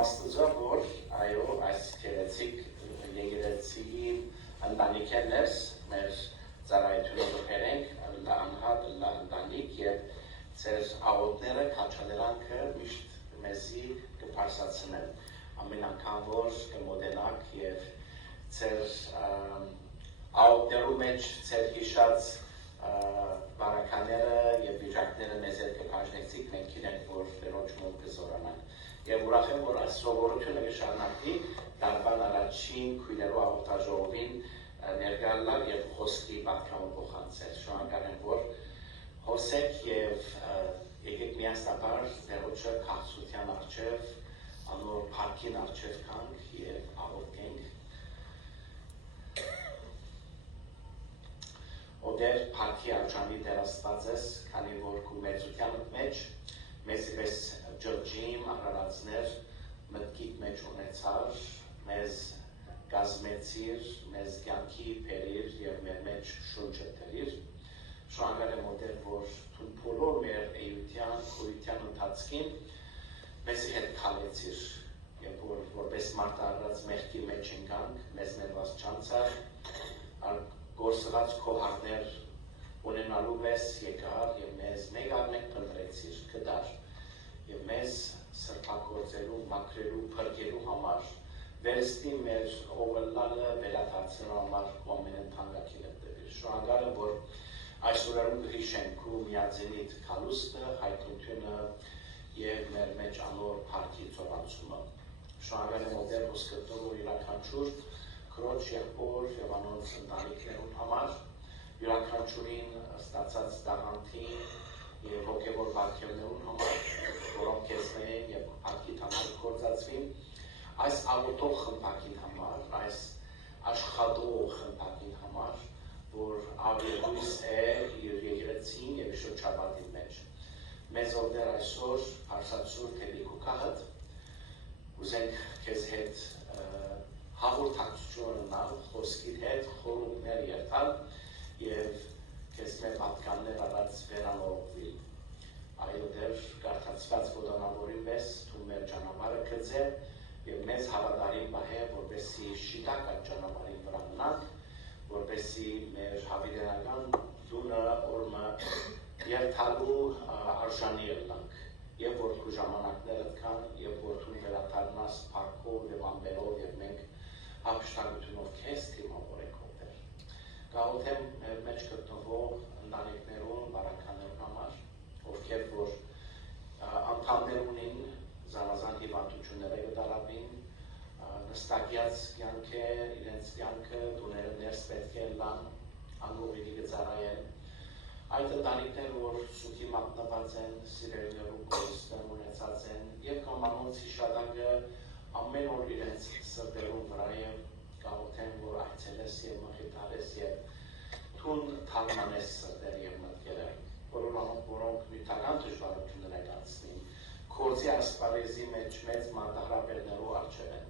Նամաստուզը, որ այո, այս քերեցիկ եկեղեցի ընտանիքներս մեր ծառայությունը բերենք, անհատ ընտանիք եւ ձեր աղոթները, քաջալերանքը միշտ մեզի կփարսացնեն։ Ամեն անգամ որ կմոտենաք եւ ձեր աղոթներու մեջ ձեր հիշած բարակաները եւ վիճակները մեզ հետ կփաշնեցիք, մենք իրենք որ դերոճում կզորանանք։ Եվ ուրախ եմ, որ այս սովորությունը կշարունակվի տարվան առաջին քույրերու աղոթաժողովին ներկայալ եւ խոսքի պատկամը փոխանցել։ Շնորհակալ եմ, որ հոսեք եւ եկեք միասնաբար դերոճը քաղցության առջեւ, անոր փառքին առջեւ կանք եւ աղոթենք։ Ոդեր փառքի արժանի դերաստված ես, քանի որ քու մեծության մեջ մեզ պես ջրջիմ արարածներ մտքիդ մեջ ունեցար, մեզ գազմեցիր, մեզ կյանքի բերիր եւ մեր մեջ շունչը դրիր։ Շնորհակալ եմ ոդեր, որ դու բոլոր մեր էության, քույրության ընթացքին մեզ հետ քալեցիր եւ որպես մարտահրած մեղքի մեջ ընկանք, մեզ ներված չանցար, գործված քո հարներ ունենալու մեզ եկար եւ մեզ մեկ առ մեկ փնտրեցիր կդար եւ մեզ սրբագործելու, մաքրելու, փրկելու համար վերստի մեր օվելալը վերադարձնելու համար ամեն թանկագինը տվիր։ Շնորհակալ եմ, որ այսօրերում հիշենք քո միածինիդ քալուստը, հայտնությունը եւ մեր մեջ անոր փառքի ծովացումը։ Շնորհակալ եմ, ով ոսկտոր յուրաքանչյուր քրոջ եղբոր եւ անոնց ընտանիքներուն համար յուրաքանչյուրին ստացած տաղանդին եւ հոգեվոր վարքերներուն համար, որոնք կեսնեն եւ փառքի համար կործածվին, այս աղոթող խմբակին համար, այս աշխատող խմբակին համար, որ ավելույս է իր եկեղեցին եւ շրջապատի մեջ։ Մեզ ովներ այսօր հարցացուր թեպի քուքահդ, ուզենք քեզ հետ հաղորդակցություն ունենալ, խոսքիր հետ, խորհուրդներ երթալ եւ քեզ մեր պատկաններ առած վերանորոգվի։ Այո, դեր կարդացված ոտանավորի պես դու մեր ճանապարհը գծե եւ մեզ հավատարիմ բահե, որպեսզի շիտակ այդ ճանապարհին վրա մնանք, որպեսզի մեր հավիտենական դունը օրը երթալու արժանի ելնանք եւ որ քո ժամանակները կան եւ որ դու վերադառնաս փառքով եւ ամբերով եւ մենք ապշտակությունով քեզ դիմավորենք ովեր։ Գաղութեմ մեր մեջ գտնվող ընտանիքներուն, բարականերուն համար, ովքեր որ անդամներ ունին զանազան հիվանդությունները կդարավին, նստակյաց կյանք է, իրենց կյանքը դուները ներս պետք է լան, անգովիդի կծարայեն, այդ ընտանիքներ, որ սուտի մատնված են, սիրելիներու կորստն ունեցած են եւ կամ անոնց հիշադակը ամեն օր իրենց սրտերուն վրա եւ գաղութեն, որ այցելես եւ մխիթարես եւ թուն թարմանես սրտեր եւ մտքերը, որոնք նյութական դժվարություններ են անցնին, կորձի ասպարեզի մեջ մեծ մարտահրավերներու առջև են։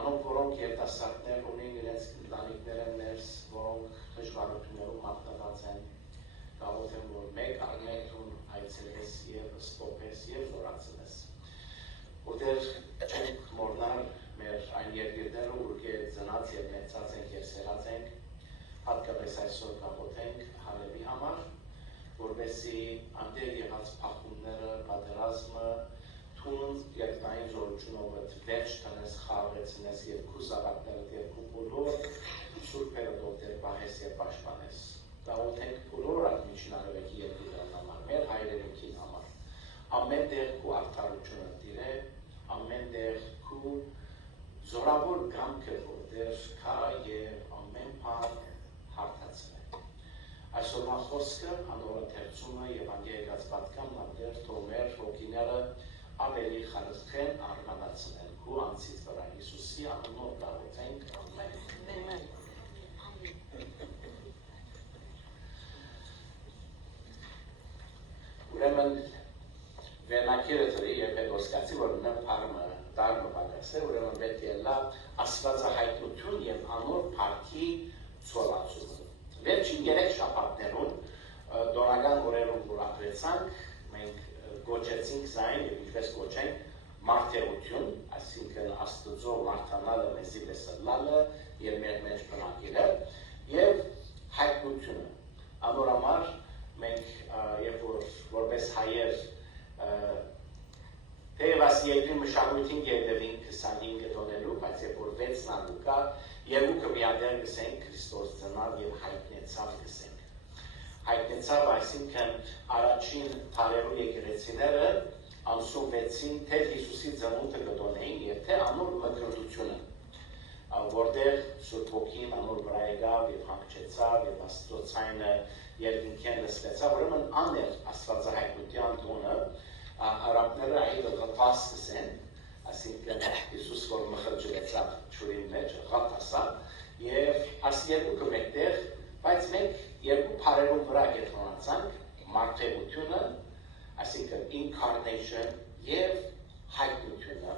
Անոնք, որոնք երիտասարդներ ունին իրենց ընտանիքները ներս, որոնք դժվարություններով մատնված են, գաղութեն, որ մեկ առ մեկ թուն այցելես եւ սփոփես եւ զորացնես։ ودر چند مردن مر اینیر گردن رو که زنات یه مهتاز انگیر سرات انگ حد که بسای سر کابوتنگ حاله بی همار وربسی اندر یه هات پاکونر پادرازم تون یک تاین زور چونوبت وچ تنس خارج نس یه کوزابت نرده کوپولور سر پردوت در باهس یه باشمانس کابوتنگ پولور از میشناره وکی یه دیدن نمار مر هایره وکی نمار ամեն դեղ քու արդարությունը դիրե, ամեն դեղ քու զորավոր գամքը որտեղ կա եւ ամեն բան հարթացնե։ Այսօրվա խոսքը անորը թերծումը եւ անգեգած պատկանն ապեր թոմեր հոգիները ավելի խարսխեն արմանացնեն քու անցից վրա Հիսուսի անունով դառնենք ամեն։ Ուրեմն վերնակիրը ծրի և պետոսկացի, որ նը պարմը դարմը բագաս է, ուրեմն պետք է լա ասվածահայտնություն և անոր պարքի ծոլացումը։ Վերջին երեք շապատներուն դոնական օրերում որ ապրեցանք, մենք գոչեցինք զայն և ինչպես գոչենք մարդեղություն, այսինքն Աստծո մարդանալը մեզի լսելը եւ մեր մեջ բնակելը եւ հայտնությունը։ Անորամար մենք երբ որ որպես հայեր թեև երկրի մշակույթին գերդևին 25 դոնելու, բայց երբ որ 6 նամուկա երկուքը միադեղ գսենք Քրիստոս ծնավ եւ հայտնեցավ գսենք։ Հայտնեցավ, այսինքն առաջին թարերու եկեղեցիները ամսուվեցին թե Հիսուսի ծնունդը կդոնեին եւ թե անոր մկրտությունը, որտեղ Սուրբ Ոգին անոր վրա եկավ եւ հանգչեցավ եւ Աստծո ցայնը երկինքեն լսվեցավ, ուրեմն աներ Աստվածահայտնության տոնը արաբները այդ գտասկսեն, այսինքն Հիսուս որ մխջվեցավ ճուրին մեջ, գտասավ եւ աս երկուքը մեկտեղ, բայց մենք երկու բարերուն վրա կենտրոնացանք մարդեղությունը, այսինքն incarnation եւ հայտնությունը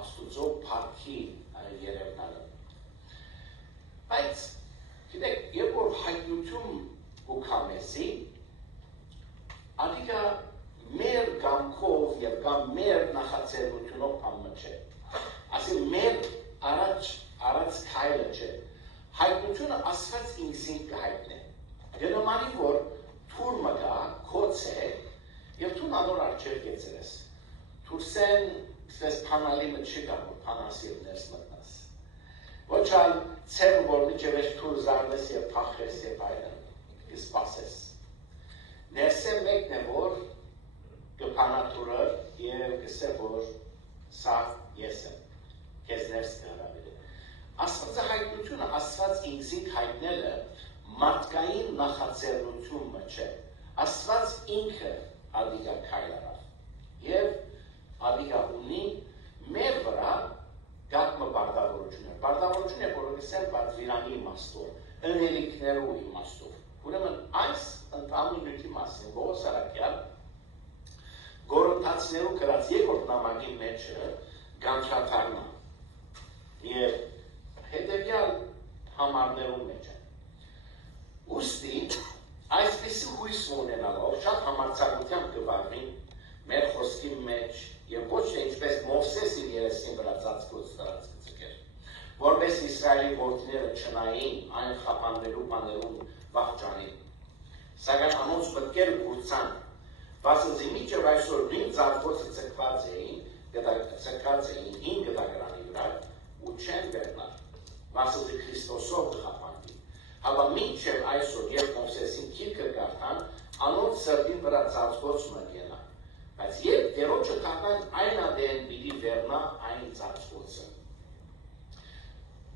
Աստուծո փառքի երևնալը։ Բայց գիտեք, երբ որ հայտնություն ուքամեսի, ադիգա մեր գամքով եւ կամ մեր նախաձեռնությունով կամը չէ։ Այսինքն մեր առաջ քայլը չէ։ Հայտնությունը Աստված ինքսին կհայտնի։ Դենամանի որ թուր մգա, կոցե եւ դու նոր արջեր գեցես։ Թուրսեն ստես փանալի մը չի գա, որ փանասիվ ներս մտնաս։ Ոչ ալ ցեր որ միջև ես թուր զարնես եւ փախես եւ այլն, կսպասես։ Ներսը մեկն է որ կփանատուրը եւ կսե որ սա ես եմ։ Քեզ ներս կհրավիրի։ Աստվածահայտնությունը Աստված ինքսին հայտնելը մարդկային նախաձեռնություն չէ։ Աստված ինքը ադիգա քայլարավ եւ ադիգա ունի մեր վրա գաղտնի բարդավորությունը։ Բարդավորությունը որովհետեւ պատվիրանի իմաստով, ընելիքներու իմաստով։ Ուրեմն այս ընդհանուր նյութի մասին Բողոսարակյալ Գորընթացներու գրած երկրորդ նամակի մեջ գանչաթարն է եւ հետեւյալ համարներու մեջ է։ Ուստի այսպիսի հույս ունենալով շատ համարձակությամբ կվարվի մեր խոսքի մեջ եւ ոչ թե ինչպես Մովսես իր երեսին վրա ծածկոց ծրացկեր, որպես Իսրայելի որդիները չնային այն խափանվելու բաներուն վախճանին։ Սակայն անոնց մտքերը կուրցան, վասնզի մինչև այսօր նույն ծածկոցը ցկված էին 5 գդագրանի վրա ու չեն վերնար, վասնզի Քրիստոսով կխափանվի։ Հապա մինչև այսօր, երբ Մովսեսին գիրքը կարդան, անոնց սրտին վրա ծածկոց մգենա, բայց երբ դերոջը կարդան, այն ադեն պիտի վերնա այն ծածկոցը։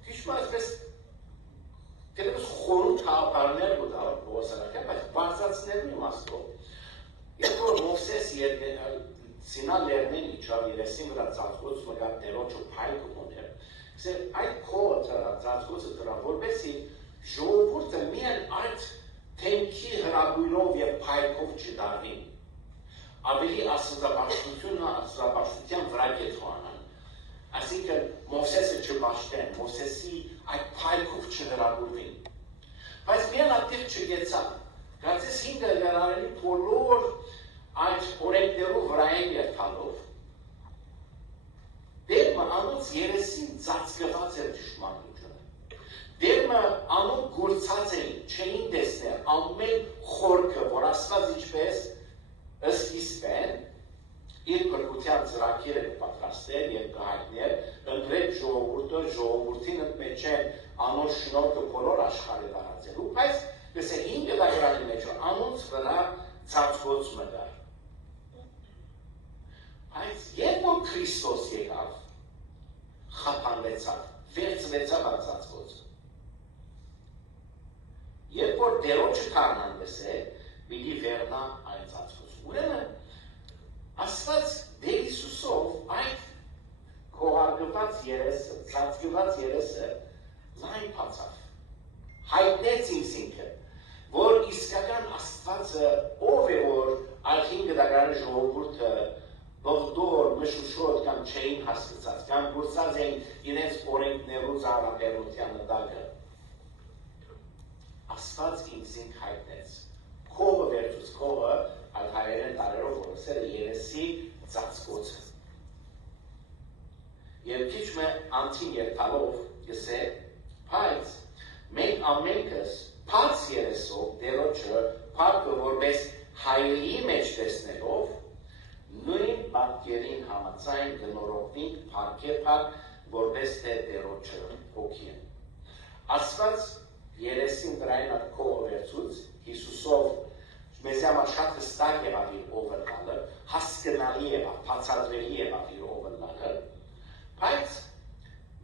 Քիչ այսպես դերոջ խորհուրդ հաղորդարներ կտա Բողոսարակյան, բայց բարձրացնելու իմաստով, երբ որ Մովսես Սինա լեռնին իջավ երեսին վրա ծածկոց մգա դերոջը փայլ կոներ, այդ քոը ծածկոցը դրա որպեսի ժողովուրդը միայն այդ թեմքի հրագույրով եւ փայլքով չդառնի։ Ավելի աստվածապաշտության վրա կենտրոնանան։ Այսինքն Մովսեսը չպաշտեն, Մովսեսի այդ փայլքով չհրագույրվին։ Բայց միայն այդտեղ չգեցան։ Գուցե 5 գարարելի բոլոր այդ օրենքներով վրային երթալով դեպը անոնց երեսին ծածկված էր ճշմարտությունը։ Դեպը անոնք գործած էին, չէին տեսնել ամեն խորքը, որ Աստված ինչպես սկիզբեն իր փրկության ծրագիրը կպատրաստեր եւ կհայտներ, ընտրեց ժողովուրդը, ժողովրդին ընդմեջեն անոնց շնորհքը բոլոր աշխարհի տարածելու, բայց դեսե 5 դագրանի մեջ անոնց վրա ծածկոց մգար։ Բայց երբ որ Քրիստոս եկավ, խափանվեցավ, վերցվեցավ ծածկոցը։ Երբ որ դերոջը կառնանდეს է, պիտի վերնա այն ծածկոցը։ Ուրեմն Աստված Տեր Հիսուսով այդ քողարկված երեսը, ծածկված երեսը լայն բացավ։ Հայտնեց ինքնին, որ իսկական Աստվածը ով է, որ այդ 5 դարանի ժողովուրդը բողդոր, մշուշոտ կամ չէին հասկացած, կամ գործած էին իրենց օրենքներու ծառայության նտակը։ Աստված ինքնին հայտնեց։ Քողը վերջուց քողը այդ հայերեն տարերով որսերը երեսի ծածկոցը։ Եվ քիչ մը անցին երթալով գսե, բայց մենք ամենքս փած երեսով դերոջը փառքը որպես հայրի մեջ տեսնելով նույն բակերին համաձայն գնորոքնիկ փառք որպես թե դերոջը հոգին։ Աստված երեսին դրային այդ կողը վերցուց Հիսուսով մեզ համար շատ հստակ եղավ իր օվերլալը, հասկանալի եղավ, բացատրելի եղավ իր օվերլալը, բայց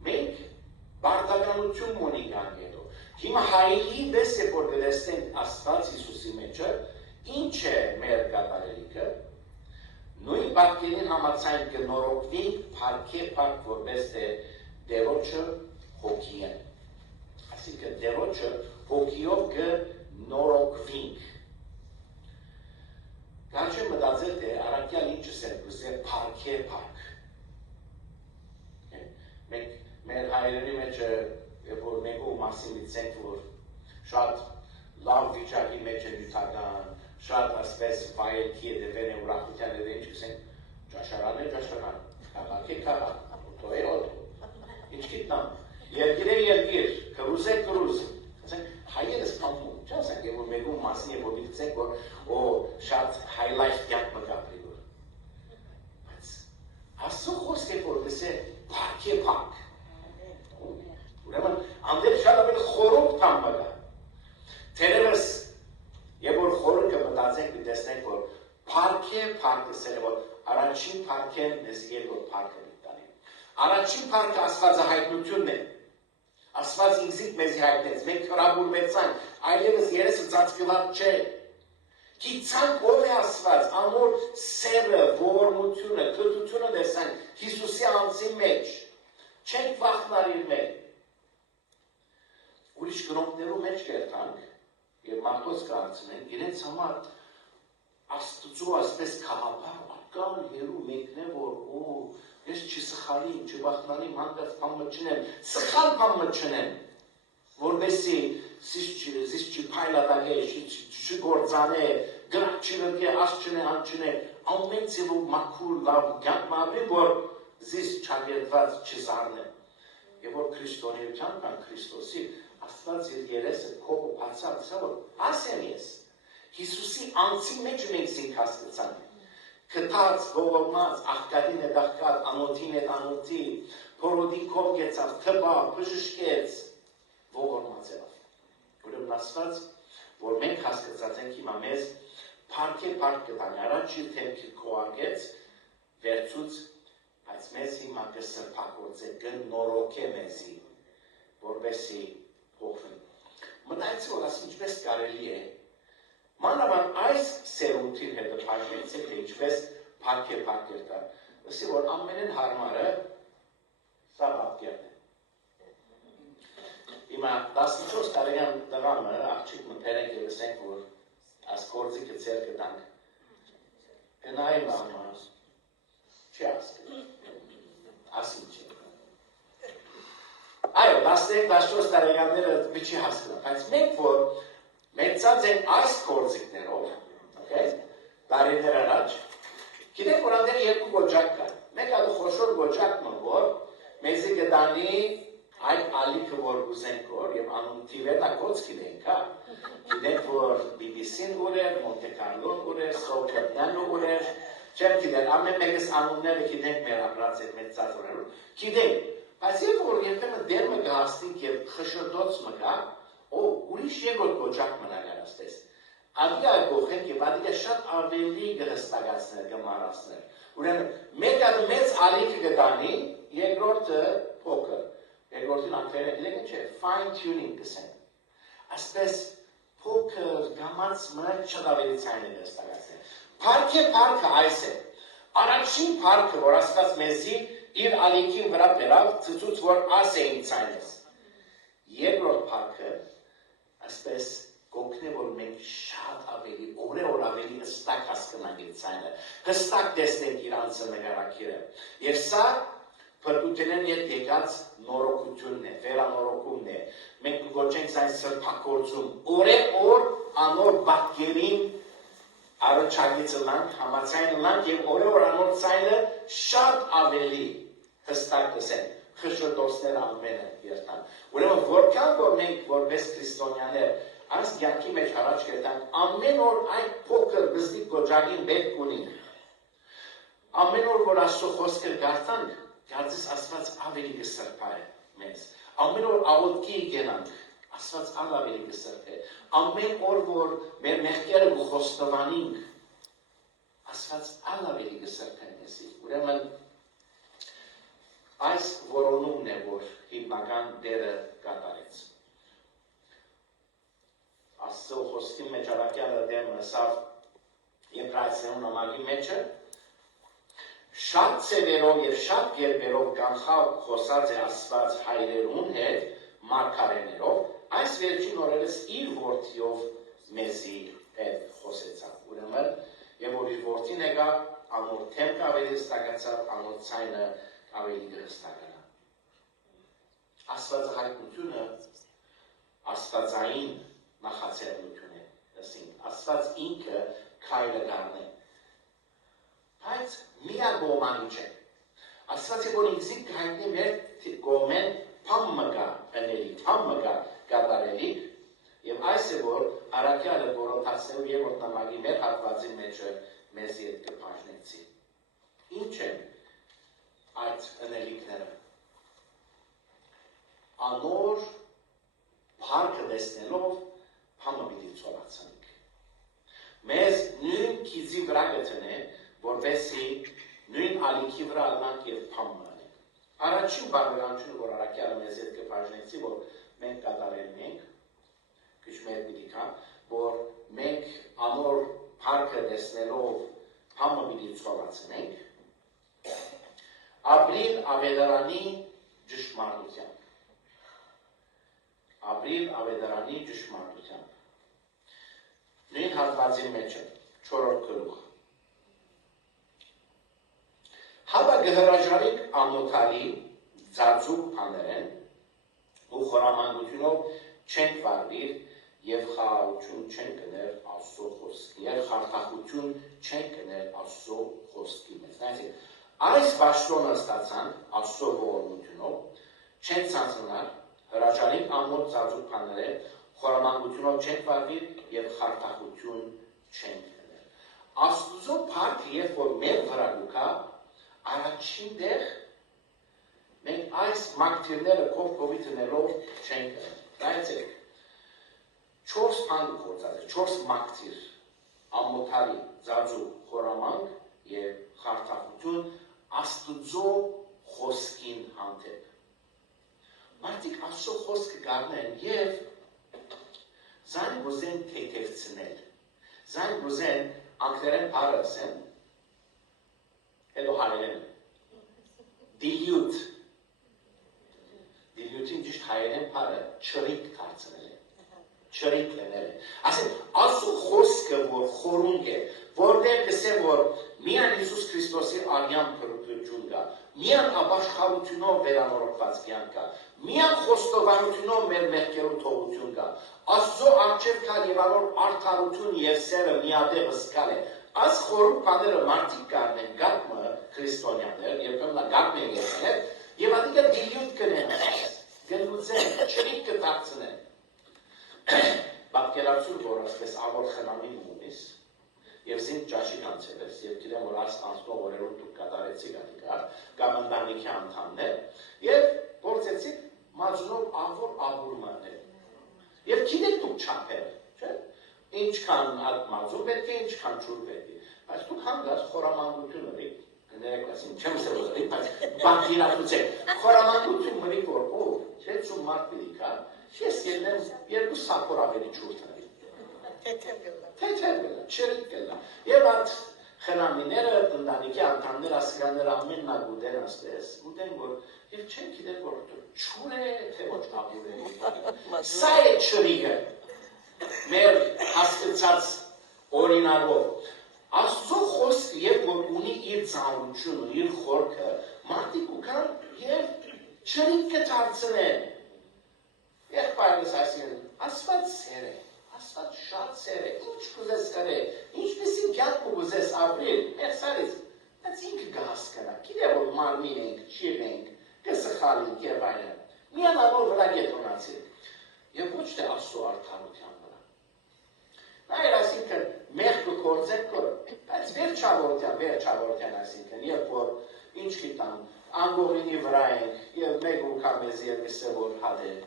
մենք բարդականություն ունենք անգետո։ Հիմա հայելի դես է որ գտեսնենք Աստված Հիսուսի մեջը, ինչ է մեր կատարելիքը, նույն բակերին համաձայն կնորոգվենք փառք որպես թե դերոջը հոգի է։ Այսինքն դերոջը հոգիով կնորոգվենք։ Կարճ եմ մտածել, թե առաքյալ ինչս է գուցե փառք։ Մեր հայրերի մեջ որ մենք ու մասին դիտենք, որ շատ լավ վիճակի մեջ է նյութական, շատ ասպես վայելքի է դեպեր է ուրախության է ինչ կսենք, ճաշարան է ճաշարան, քաղաք է քաղաք, օտո է օտո, ինչ գիտնամ, երկիր է երկիր, կրուզ է կրուզ, հայերս պամում, չասենք է որ մենք ու մասին է որ դիտենք, որ շատ հայլայթ կյանք մկապրի որ, բայց ասո խոսք է որ գսե փառք, ուրեմն անդեր շատ ավելի խորոք տամբագա, թերևս Եվ որ խորը մտածենք դեսնենք, որ փառք ասել որ առաջին փառքեն մեզ երկրորդ փառքը տանի։ Առաջին փառքը աստվածահայտնությունն է։ Աստված ինքնից մեզ հայտնեց, մենք հրաբուրվեցանք, այլևս երեսը ծածկված չէ։ Գիտանք ով է Աստված, ամոր սերը, ողորմությունը, քրտությունը տեսանք Հիսուսի անձի մեջ։ Չենք վախնար իր մեջ։ Ուրիշ գրողներու մեջ կերտանք Եվ մարդոց կարծնեն, իրենց համար աստծո ասպես կաղապար, արկան հերու մեկն է, որ ես չսխալիմ, չվախնանիմ, հանդած պամը չնեմ, սխալ պամը չնեմ, որբեսի զիս չպայլատագե, չգործանե, գրակ չվրգե, աս չնե, հան չնե, ամեն ծևով մաքուր լավ գանք մաբրի, որ զիս չագերդված չզարնեմ։ Եվ որ քրիստոնեության կան Քրիստոսի, Աստված իր երեսը քողը բացած, որ ասեմ ես, Հիսուսի անձի մեջ մենք զինք հասկացանք, կտած, ողորմած, աղկատին է դաղկատ, անոթին է անոթի, փորոդի քով գեցավ, թբա, բժշկեց, ողորմած եղավ։ Ուրեմն Աստված, որ մենք հասկացած ենք հիմա մեզ, փառք կտանի, առաջ իր թեմքի քողագեց, վերցուց, բայց մեզ հիմա կսրբագործե, կնորոգե մեզի, որբեսի փոխվեն։ Մտածեցի, որ ասի ինչպես կարելի է, մանավանդ այս սերունդին հետը փակեցի, թե ինչպես փառք կա։ Ասի, որ ամենեն հարմարը սա պատկերն է։ Հիմա 14 տարեկան տղամը, աղջիկ մտերենք և ասենք, որ այս գործիքը ծեր կտանք։ Գնայի մամա, չի ասկը, չի։ Այո, 13-14 տարեկանները մի չի հասկնա, բայց մենք որ մեծած են այս գործիքներով, տարիներ առաջ, գիտեք որ անդեր երկու գոջակ կան, մեկ ադու խոշոր գոջակն որ մեզի գդանի այդ ալիքը որ գուզենք որ և անուն թիվերնա կոց գիտենք, գիտենք որ BBC-ն ուրեր, Monte Carlo-ն ուրեր, Սոկրատյանն ուրեր, չեմ գիտեն, ամեն մեկս անունները գիտենք մեր ապրած է մեծած ուրերում, գիտենք, Բայց երբ որ երբեմն դերմը գահստինք և խշրդոց մկա, ուրիշ երկրորդ գոջակ մնագար ասպես։ Ադիգա գողենք և ադիգա շատ ավելի գհստագացներ, գմարացներ։ Ուրեմն մեկ ադը մեծ ալիքը գտանի, երկրորդը փոքր։ Երկրորդին անգլերեն գիտեք ինչ է, fine tuning կսենք։ Ասպես փոքր գամած մը շատ ավելի ցայն է գհստագացներ։ Փառքը այս է։ Առաջին փառքը, որ Աստված մեզի իր ալիքին վրա բերավ, ծծուց, որ աս էին ցայնես։ Երկրորդ փառքը, ասպես գոքն է, որ մենք շատ ավելի, օր ավելի հստակ հասկանանք իր ցայնը, հստակ տեսնենք իր անձը նկարակիրը։ Եվ սա փրկութենեն ետ եկած նորոգությունն է, վերանորոգումն է։ Մենք կգոչենք այն սրբագործում, օր անոր բակերին առաջագիծը լանք, համացայնը լանք և օր անոր ցայնը շատ ավելի հստակ տեսեն։ քշոտոսներ ամենը երթան։ Ուրեմն որքան որ մենք որպես քրիստոնյաներ այս կյանքի մեջ առաջ կետանք, ամեն օր այդ փոքր բզդիկ գոճագին պետք ունենք։ Ամեն օր որ Աստծո խոսքը կարդանք, կարծես Աստված ավելի կսրբա մեզ։ Ամեն օր աղոթքի գնանք, Աստված ավելի կսրբե։ Ամեն օր որ մեր մեղքերը կխոստովանենք, Աստված ավելի կսրբե մեզ։ Ուրեմն այս որոնումն է, որ հիմնական դերը կատարեց։ Աստծո խոսքի մեջ առաքյալը դեմ ասավ Եբրայեցիներուն նամակի մեջը շատ ծևերով եւ շատ գերբերով կանխավ խոսած է Աստված հայրերուն հետ մարգարեներով, այս վերջին օրերս իր որդիով մեզի հետ խոսեցավ։ Ուրեմն եւ որ իր որդին եկա, անոր թեմքը ավելի հստակացավ, անոր ցայնը ավելի հստականա։ Աստվածը հայտնությունը աստվածային նախաձեռնություն է, ասենք, Աստված ինքը քայլը գարն է, բայց միագոմանի չէ, Աստվածը որ ինքզին կհայտնի մեր գոմեն փամը գա ընելի, փամը գա գադարելիք, և այս է որ առաքյալը որոնթացնելու երրորդ նամակի մեր հատվածի մեջը մեզ ետ կպաշնեցի։ Ինչ են այդ ընելիքները։ Անոր փառքը տեսնելով փամը պիտի ցոլացնենք։ Մեզ նույն քիզի վրա գտնե, որպեսզի նույն ալիքի վրա ալնանք եւ փամը անենք։ Առաջին բաղերանությունը, որ առաքյալը մեզ հետ կպաշնեցի, որ մենք կատարելու ենք, քիչ մեր պիտի կա, որ մենք անոր փառքը տեսնելով փամը պիտի ցոլացնենք, ապրիլ ավետարանի ճշմարտությամբ։ Ապրիլ ավետարանի ճշմարտությամբ։ Նույն հատվածի մեջը, 4-րդ գլուխ։ Հապա գհրաժարիկ ամոթալի ձածուկ բաներեն ու խորամանկությունով չենք վարվիր եւ խաղաղություն չենք կներ Աստծո խոսքի, եւ խարդախություն չենք կներ Աստծո խոսքի մեջ։ Այս պաշտոնը ստացան Աստծո ողորմությունով, չեն ցանցնար հրաժարիկ ամոթ ձածուկ բաներեն, խորամանկությունով չենք վարվիր եւ խարդախություն չենք կներ։ Աստծո փառքը երբ որ մեր վրա գուքա, առաջին դեղ մենք այս մակտիրները կողքովի տնելով չենք կներ։ Նայեցեք, 4 բան գործած է, 4 մակտիր, ամոթալի, ձածուկ, խորամանկ եւ խարդախություն Աստծո խոսքին հանդեպ։ Մարդիկ Աստծո խոսքը գարնեն եւ զայն գուզեն թեթևցնել, զայն գուզեն անգլերեն բառը ասեն, հետո հայերեն, դիլյուտին ճիշտ հայերեն բառը չրիկ դարձնել է, չրիկ լնել է։ Ասեն, Աստծո խոսքը որ խորունգ է, որտեղ կսե որ միան Հիսուս Քրիստոսի արյան փրկություն կա, միան ապաշխարությունով վերանորոգված կյանք կա, միան խոստովանությունով մեր մեղքերու թողություն կա, Աստծո առջև կա եւ անոր արդարություն եւ սերը միադեղ զգալ է։ Այս խորհուրդ բաները մարդիկ կառնեն, գակմը քրիստոնյաներ, երբեմն գակմ են եկել, եւ ադիկը դիլյուտ կնեն, գնուցեն, չրիկ կդարձնեն։ Պատկերացու որ ասես ավոր խնամին ունես, եւ զինք ճաշի կանցել ես, եւ գիտեմ որ այս անցնող օրերում դուք կատարեցիք ադիկա, կամ ընտանիքի անդամներ, եւ փորձեցիք մազունով ավոր աբուրմանել։ Եվ գիտեք դուք չափել, չէ՞։ Ինչքան այդ մազում պետք է, ինչքան ջուր պետք է։ Բայց դուք հանգած խորամանկություն ունեք, կներեք ասին, չեմ սրոզի, բայց բանտիրացուցեք, խորամանկություն ունեք որ ով, չէ՞, ծու մարդ պետք է, ես ելնեմ երկու սափոր ավելի ջուր տնի։ Թեթև գլա, չրիկ գլա։ Եվ այդ խնամիները, տնտանիքի անդամներ, ասիրաններ ամենն ագուդեն ասպես, գուդեն որ եւ չեն գիտեր որ չուր է, թե ոչ աբուր է։ Սա է չրիկը, մեր հասկացած օրինարով։ Աստծո խոսքը երբ որ ունի իր ծանրությունը, իր խորքը, մարդիկ ուքան եւ չրիկ կդարձնեն։ Եղբայրս ասին, Աստված սեր է, Աստված շատ սեր է, ինչ կուզես կրե, ինչպեսին կյանք կուզես ապրել, մեր սարից, բայց ինքը կհասկանա, գիտե որ մարմին ենք, չիր ենք, կսխա խալիք եւ այլն։ Միանալով վրա կենտրոնացել։ Եվ ոչ թե Աստծո արդարության վրա։ Նայր, այսինքն մեղքը գործեք կորը, բայց վերջավորության, այսինքն, երբ որ ինչ գիտեմ, անգողինի վրա ենք եւ մեկ ուքա մեզ երկսը որ հադել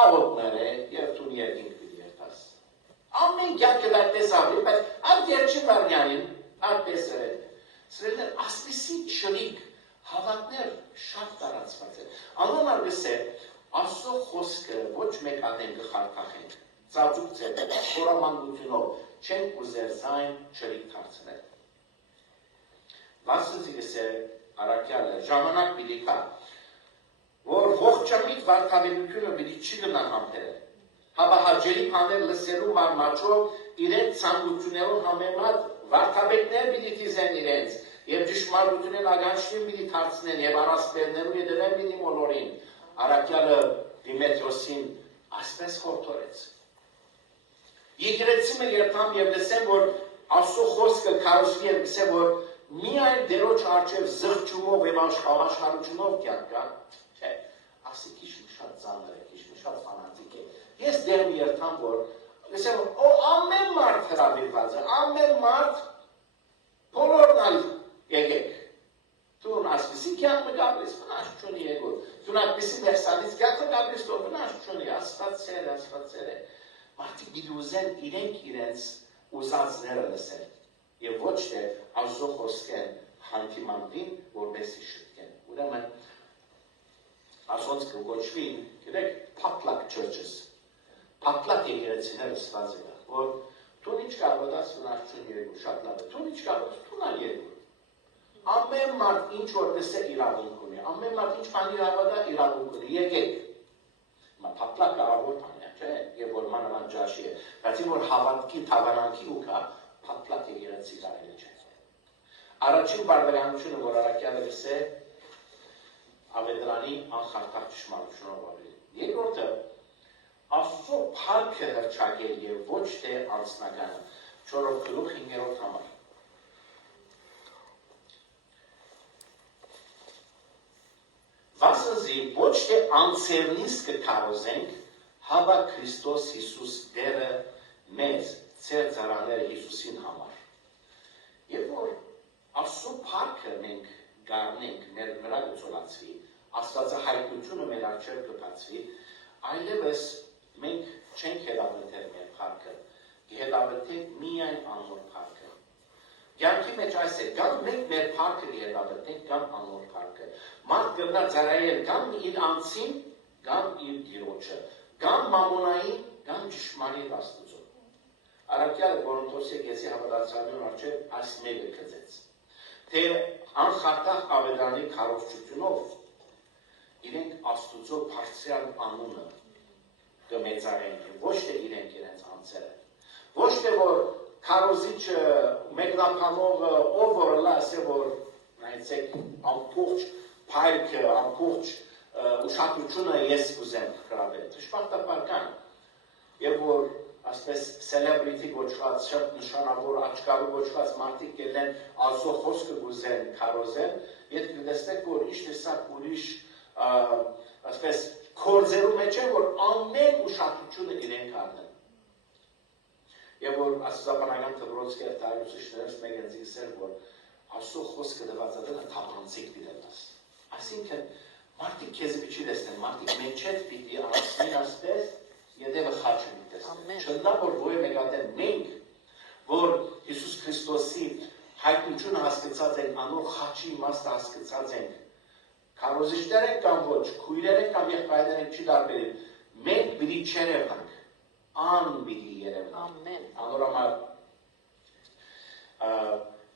աղոտներ է եւ տուն երկինք պիտի երթաս։ Ամեն կյանքը դարձես ավելի, բայց այդ երջի վարյանին այդպես է։ Սրելներ, ասպիսի չրիկ հավատներ շատ տարածված է։ Անոնարգս է, Աստծո խոսքը ոչ մեկ ադեն կխարթախենք, ծածուկ ձև, խորամանկությունով չենք ուզեր զայն չրիկ դարձնել։ Վասնզիկս է առաքյալը, ժամանակ պիտի կա, որ ողջամիտ վարդավետությունը պիտի չի գնան համբերել։ Հավահաջելի բաներ լսելու մարմաճով իրենց ցանկություններով համեմատ վարդավետներ պիտի թիզեն իրենց եւ ճշմարտությունն ագանչին պիտի դարձնեն եւ առասպելներու յետևեն պիտի մոլորին։ Առաքյալը Դիմետրոսին ասպես խորհուրդեց։ Եկեղեցին երբամ եւ լսեմ որ Աստծո խոսքը քարոշվի եւ գսե որ միայն դերոջ արջև զղջումով եւ աշխարհությունով կյանքա, չէ, ասի քիչ շատ ծանր է, քիչ շատ ֆանատիկ է։ Ես դեռ մի երթամ որ գսեմ որ ամեն մարդ հրավիրված է, ամեն մարդ բոլորն այլ եկեք։ Դու ասպիսի կյանք մգաբրիս, վնաշ չունի եկոր։ Դու այդպիսի դերսալից կյանք մգաբրիս, դու վնաշ չունի, Աստված սեր է։ Մարդիկ պիտի ուզեն իրենք իրենց ուզածները լսել եւ ոչ թե Աստծո խոսքեն հանդիմանվին, որպեսզի շտկեն։ Ուրեմն Աստծոց կոչվի, գիտեք, փակլակ churches։ Փակլակ եկեղեցիները ստված են, որ դու ինչ կարող ես վնաս չունի եկոր, շատ լավ է։ Դու ինչ կարող ես, դու նայ եկոր։ Ամեն մարդ ինչ որպես է իրավունք ունի, ամեն մարդ ինչ բան իրավունք ունի, եկեք։ Մա փակլակը աղոտ չէ, եւ որ մանավանդ ջաշի է, բայց որ հավատքի թավանանքի ու կա, փակլակ եկեղեցի կարելի չէ։ Առաջին բարբերականությունը, որ առաքյալը գսե, ավետարանի անխարդախ ճշմարտությունով ավելի։ Երկրորդը, Աստծո փառքը հռչակել եւ ոչ թե անձնականը, 4-րդ գլուխ 5-րդ համար։ Վասնզի ոչ թե անձերնից կքարոզենք, հավա Քրիստոս Հիսուս դերը մեզ ծեր ծառաները Հիսուսին համար։ Եվ որ Աստծո փառքը մենք գարնենք, մեր վրա գծոլացվի, Աստվածահայտնությունը մեր առջև կբացվի, այլևս մենք չենք հետապնդել մեր փառքը, կհետապնդենք միայն անոր փառքը։ Կյանքի մեջ այս է, կամ մենք մեր փառքը կհետապնդենք, կամ անոր փառքը։ Մարդ կգնա ծառայել կամ իր անձին, կամ իր Տիրոջը, կամ մամոնային, կամ ճշմարիտ Աստծո։ Առաքյալը Կորինթոսի եկեղեցի հավատացյալներուն առջև այս մեկը գծեց, թե անխարդախ ավետարանի քարոզչությունով իրենք Աստծո բարձրյալ անունը կմեծարեն, ոչ թե իրենք իրենց անձերը, ոչ թե որ քարոզիչը մեկնաբանողը ով որ ասե որ նայեցեք ամբողջ փայլքը, ամբողջ ուշադրությունը ես կուզեմ գրավել, դժբախտաբար կան, եւ որ ասպես celebrity գոչված, շատ նշանավոր աչքարու գոչված մարդիկ ելեն Աստծո խոսքը կուզեն քարոզեն, եթե կտեսնեք որ ինչ տեսակ ուրիշ ասպես կորձերու մեջ է որ ամեն ուշադրությունը իրենք առնեն։ Եվ որ աստվածաբանական դպրոցի երթայություններից մեկը զիսեր որ Աստծո խոսքը դվածածը թափանցիկ դիտելս։ Այսինքն մարդիկ քեզ պիտի տեսնեն, մարդիկ մեջ պիտի անցնեն ասպես Եդևը խաչը միտեսնեն։ Չնդա որ ոյ մեկատեն մենք, որ Հիսուս Քրիստոսի հայտնությունը հասկացած ենք, անոր խաչի իմաստը հասկացած ենք, քարոզիչներ ենք կամ ոչ, քույրեր ենք կամ եղբայրներ ենք չի տարբերին, մենք պիտի չերևնանք, ան պիտի երևնանք։ Անոր համար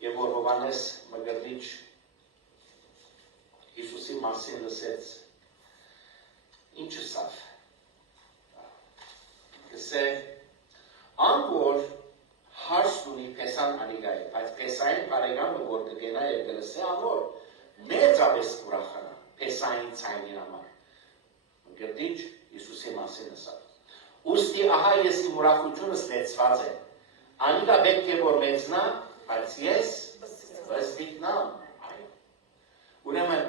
եւ որ Հովհաննես Մկրտիչ Հիսուսի մասին լսեց, ինչը սավ Գսե, ան որ հարց ունի պեսան անիգա է, բայց պեսային բարեկամը որ կգենա և կլսե անոր, մեծապես ուրախանա, պեսային ցայնին համար։ Մկրտիչ Հիսուսի մասին ասավ։ Ուստի ահա ես իմ ուրախությունս մեծված է, անիգա պետք է որ մեծնա, բայց ես վստիտնամ։ Ուրեմն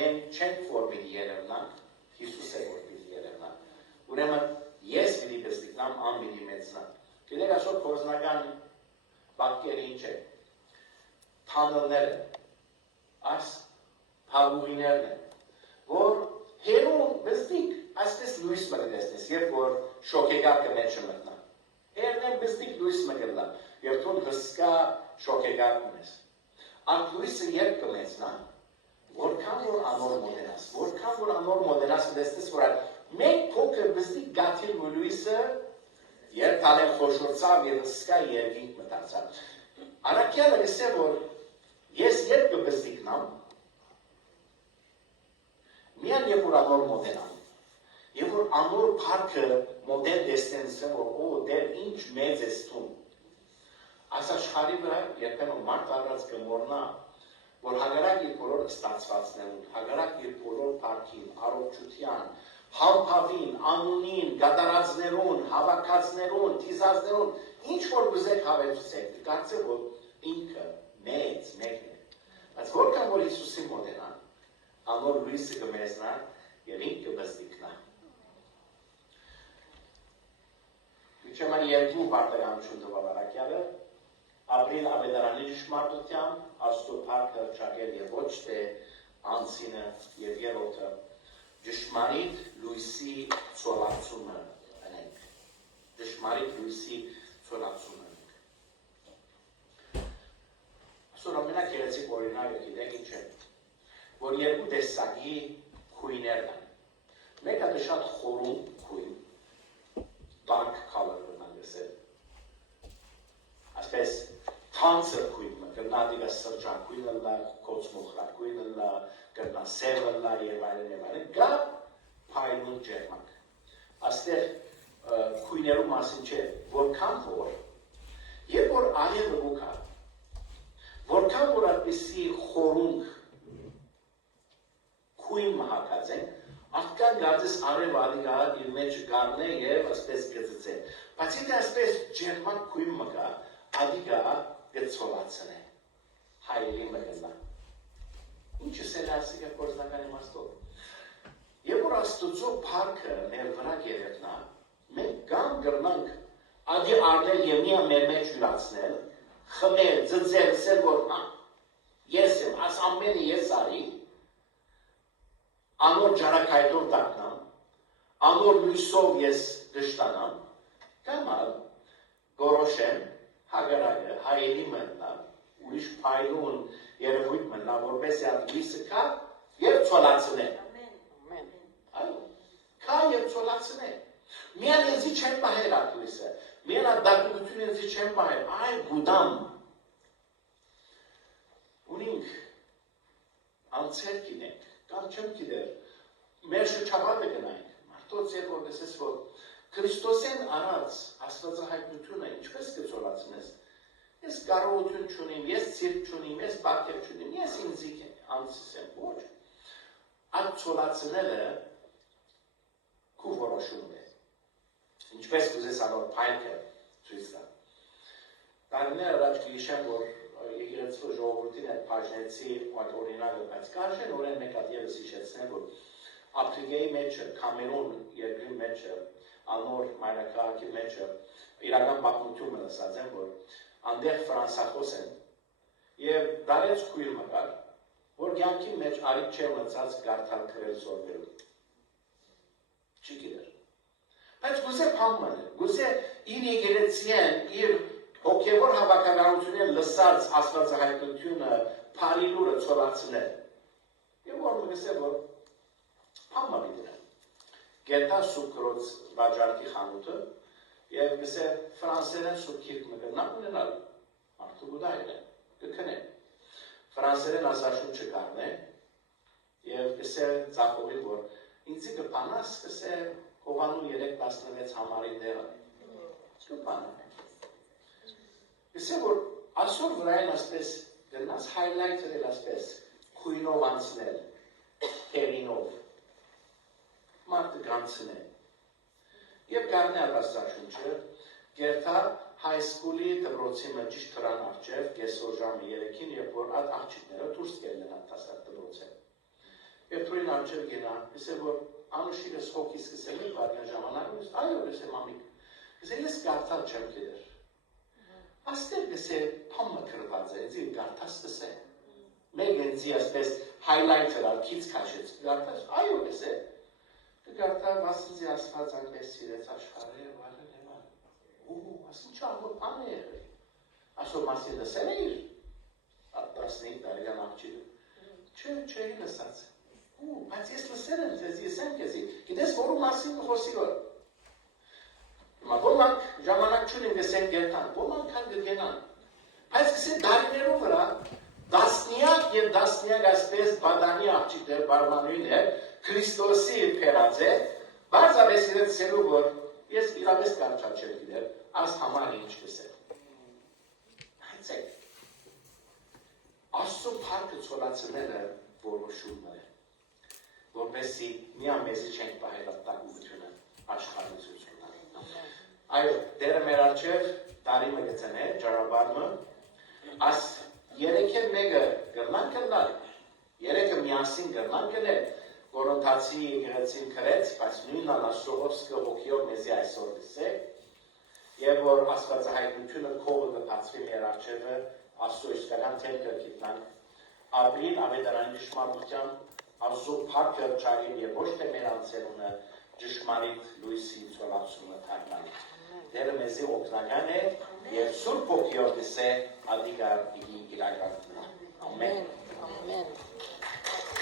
մենք չենք որ պիտի երևնանք, Հիսուս է որ պիտի երևնանք, ուրեմն ես պիտի բստիկնամ, ան պիտի մեծնամ, գիտեք այսօր փորձնական պատկերը ինչ է, թանելները, այս փաղուղիներն են, որ հերուն բստիկ, այսպես լույս մը գտեսնես, երբ որ շոքեգարկը մեջը մտնա, հերն են բստիկ լույս մը գտլա, և թուն հսկա շոքեգարկ ունես, այդ լույսը երբ կմեծնա, որքան որ անոր մոդենաս, որքան որ անոր մոդենաս դեսնես, որ այդ մեկ փոքր բստիկ գաթիլ ու լույսը երբ տալեն խոշորցավ և հսկա երգինք մտացավ։ Արաքյալը գսե, որ ես երբ կբստիկնամ, միան երբ որ անոր մոդենամ, և որ անոր պարքը մոդեն դեսնեն սեմ, որ օ, դեր ինչ մեծ ես թում, այս աշխարի վրա երբեմն մարդ առած կմորնա, որ հագարակ իր բոլոր ստացվածներուն, հագարակ իր բոլոր պարքին, առողջության, հալփավին, անունին, գադարածներուն, հավաքածներուն, թիզածներուն, ինչ որ բզեք հավեցուցեք, կարծե որ ինքը մեծ մեկն է, բայց որքան որ Հիսուսի մոդենա, անոր լույսը կմեզնա և ինքը բստիկնա։ Իչեման երկու պարտերանություն դվավարակյալը, ապրիլ ավետարանի ճշմարտությամբ, Աստծո փառքը հռչակել և ոչ թե անցինը և երրորդը ճշմարիտ լույսի ցոլացումը ունենք։ Ճշմարիտ լույսի ցոլացումը ունենք։ Այսօր ամենագեղեցիկ օրինակը գիտեք ինչ է, որ երկու տեսակի քույներ կան։ Մեկը դե շատ խորում քույն, dark color գնալսել։ Այսպես թանցը քույնը, կրնա դիգա սրջակույնը լա, կոցմոխրակույնը լա, կրնա սևը լա և այլն, գա պայնուն ջերմակ։ Աստեղ քույներու մասին չէ, որքան որ, երբ որ այևը ուկա, որքան որ այդպիսի խորունք քույն մահակած են, ատկան գարձես արև ադիգա իր մեջ գարն է և ասպես գծծե։ Բայց եթե ասպես ջերմակ քույն մկա, ադիգա գծոլացն է, հայելի մգնա։ Ինչը սել ասիգա կորզնական իմաստով։ Եվ որ աստուծո պարքը մեր վրա գերետնա, մենք գան գրնանք ադի արնել և միա մեր մեջ յուրացնել, խմել, ձծել, սել որ ես եմ, աս ամենը ես արի, անոր ջարակայդով տակնամ, անոր լույսով ես դշտանամ, կամալ գորոշեմ, հագարագը, հայելի մնա, ուրիշ պայլուն երևույթ մնա, որպես այդ լույսը կա և ծոլացն է։ Կա և ծոլացն է։ Միան եզի չեն պահեր այդ լույսը, միան այդ դակուգություն եզի չեն պահեր, այ գուդամ։ Ունինք անցեր կինենք, կամ չեմ գիտեր, մեր շրջապատը գնայինք, մարդոց երբ որ գսես, որ Քրիստոսեն արած աստվածահայտնությունը ինչպես կծոլացնես, ես կարողություն չունիմ, ես ցիրկ չունիմ, ես բարգև չունիմ, ես ինձիկ անցիս եմ, ոչ, այդ ծոլացնելը քու որոշումն է, ինչպես կուզես անոր պայլքը ցույց տա։ Տարիներ առաջ կհիշեմ, որ եկեղեցու ժողովրդին այդ բաժնեցի այդ օրինակը, բայց կարժեն օրեն մեկ հատ ևս հիշեցնեմ, որ Աֆրիկայի մեջը, Կամերուն երկրի մեջը, անոր մայրաքաղաքի մեջը իրական պատմություն լսած եմ, որ անդեղ ֆրանսախոս են և դարեց քույր մկար, որ կյանքի մեջ արիք չէ ունեցած գարդալ քրել սորվերում։ Չի գիտեր։ Բայց գուզե փամման է, գուզե իր եկեղեցիեն, իր հոգևոր հավաքականությունն լսած աստվածահայտնությունը փարիլուրը ծոլացնել։ Եվ որ մգսե, որ փամմա բիդրը։ Գետա սուկրոց բաջարկի խանութը և գսե ֆրանսերեն սուկիրք մգնա ունենալ, մարդու գուդայր է, գքն է։ Ֆրանսերեն ասաշուն չկարն է և գսե ծախովին, որ ինձի կպանաս գսե հովանու 3-16 համարի դեղը։ Կպանա։ Գսե, որ ասոր վրայեն ասպես գնաս հայլայթրել ասպես քույնով անցնել, թերինով, մարդը գանցնել։ Եվ կարն է ատաստաշունչը, գերթա հայսկուլի դբրոցի մջիշ թրան արջև, կեսոր ժամը երեքին, և որ այդ աղջիկները դուրս կելնեն ատաստակ դբրոց է։ Եվ թուրին արջև գենա, եսե որ անուշիրս հոգիս կսեմ է բարյա ժամանակում, այո, եսե մամիկ, եսե ես գարտալ չեմ կեդեր։ Աստեր եսե պամը կրված է, ձի գարտաս կսե։ Մեկ ենցի ասպես հայլայթր արկից կաշեց, գարտաս, այո, եսե։ Կգարտա վասնձի ասված անգես սիրեց աշխարը և այլն և այլն։ Ասին չա, որ պան է եղել։ Ասո մասին լսել է իր, 15 տարեկան աղջիկը։ Չէ, լսած։ Բայց ես լսել եմ ձեզ, ես եմ կեզի, գիտես որու մասին խոսի որ։ Ոմանք ժամանակ չունին գսեն գերտան, ոմանք կան գգենան։ Բայց գսեն դարիներով վրա, դասնյակ և դասնյակ ասպես բադանի աղջիկներ, բարմանույներ, Քրիստոսի պերած է, բարձավես իրետ սելու որ, ես իրավես կարճալ չեր գիներ, աս համար ինչ գսել։ Հայցեք, Աստծո փառքը ցոլացնելը որոշում է, որպեսզի միան մեզի չենք պահել տակուությունը աշխարհիցությունը։ Այո, դերը մեր առջև տարիմը գծնե, ջարաբարմը, աս երեքը մեկը գրման կլար, երեքը միասին գրման կլեր, Կորինթացի եկեղեցին քրեց, բայց նույնն Աստծո հոգիով մեզի այսօր լսե, եւ որ աստվածահայտնությունը քովը կբացվի մեր առջևը, Աստծո իսկական թելքը գիտնանք, ապրիլ ավետարանի ճշմարտությամբ, Աստծո փառքը ճարին եւ ոչ թե մեր անձերունը ճշմարիտ լույսի ցոլացումը թարգմանի։ Դերը մեզի օգնական է եւ Սուրբ Հոգիով դիսե ադիգար իրական։ Ամեն։